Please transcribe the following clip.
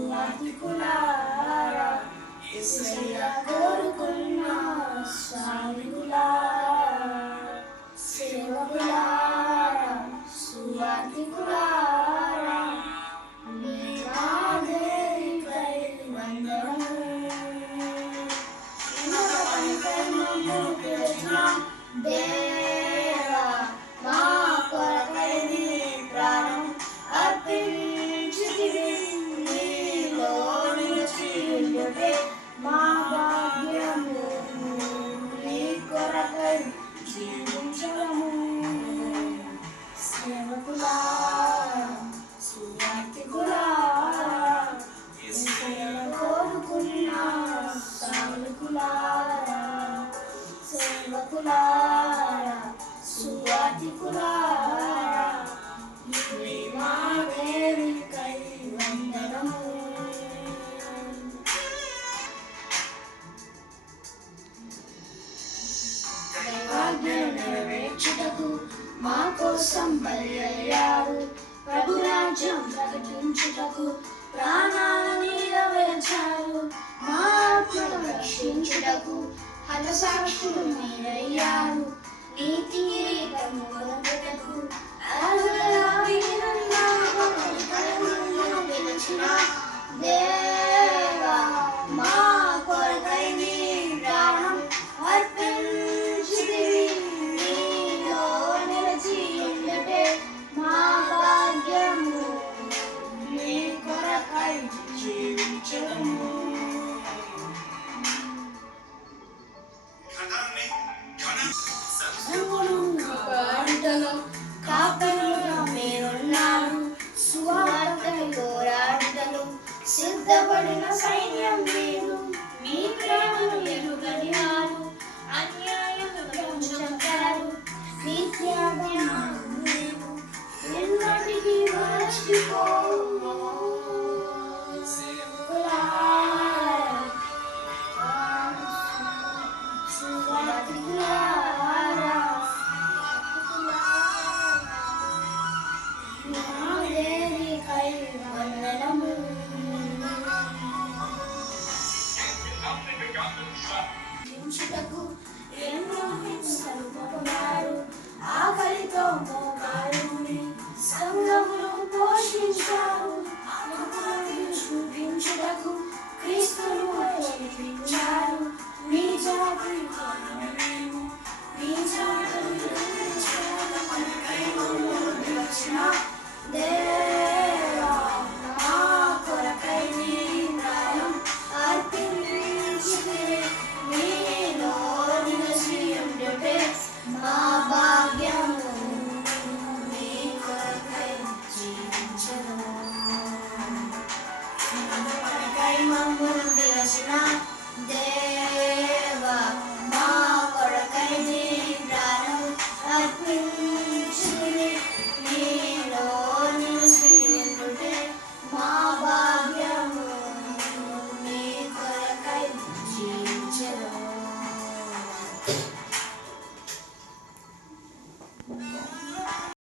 సువార్థికులారా, యేసయ్య కోరుకున్న శ్రామికులారా, సేవకులారా, సువార్థికులారా, మీ మాదిరికై వందనము. ఉన్నత పనికై మమ్ము పిలిచిన దేవా, మా కొరకై నీ ప్రాణం అర్పించితివి. నీలో నిలిచియుండుటే మా భాగ్యము, నీ కొరకై జీవించడము. సేవకులారా, సువార్థికులారా, యేసయ్యను కోరుకున్న శ్రామికులారా, సేవకులారా, సువార్థికులారా, మీ మాదిరికై వందనము. దైవాజ్ఞను నెరవేర్చుటకు మా కోసం బలి అయ్యారు. ప్రభు రాజ్యం ప్రకటించుటకు ప్రాణాలను నీరవేర్చారు. మా ఆత్మను రక్షించుటకు హతసాక్షులు మీరయ్యారు. నీతి కిరీటము పొందుటకు పిలిచిన దేవా, మా కొరకై నీ ప్రాణం అర్పించితివి. నీలో నిలిచియుండుటే మా భాగ్యము, నీ కొరకై జీవించడము. ఆడుటలో కాపరులుగా మీరున్నారు. సువార్తను పోరాడుటలో సిద్ధపడిన సైన్యం మీరు. మీ ప్రేమను ఎరుగని వారు అన్యాయముగా చంపారు. మీ త్యాగం ఎన్నటికీ మరచిపోము.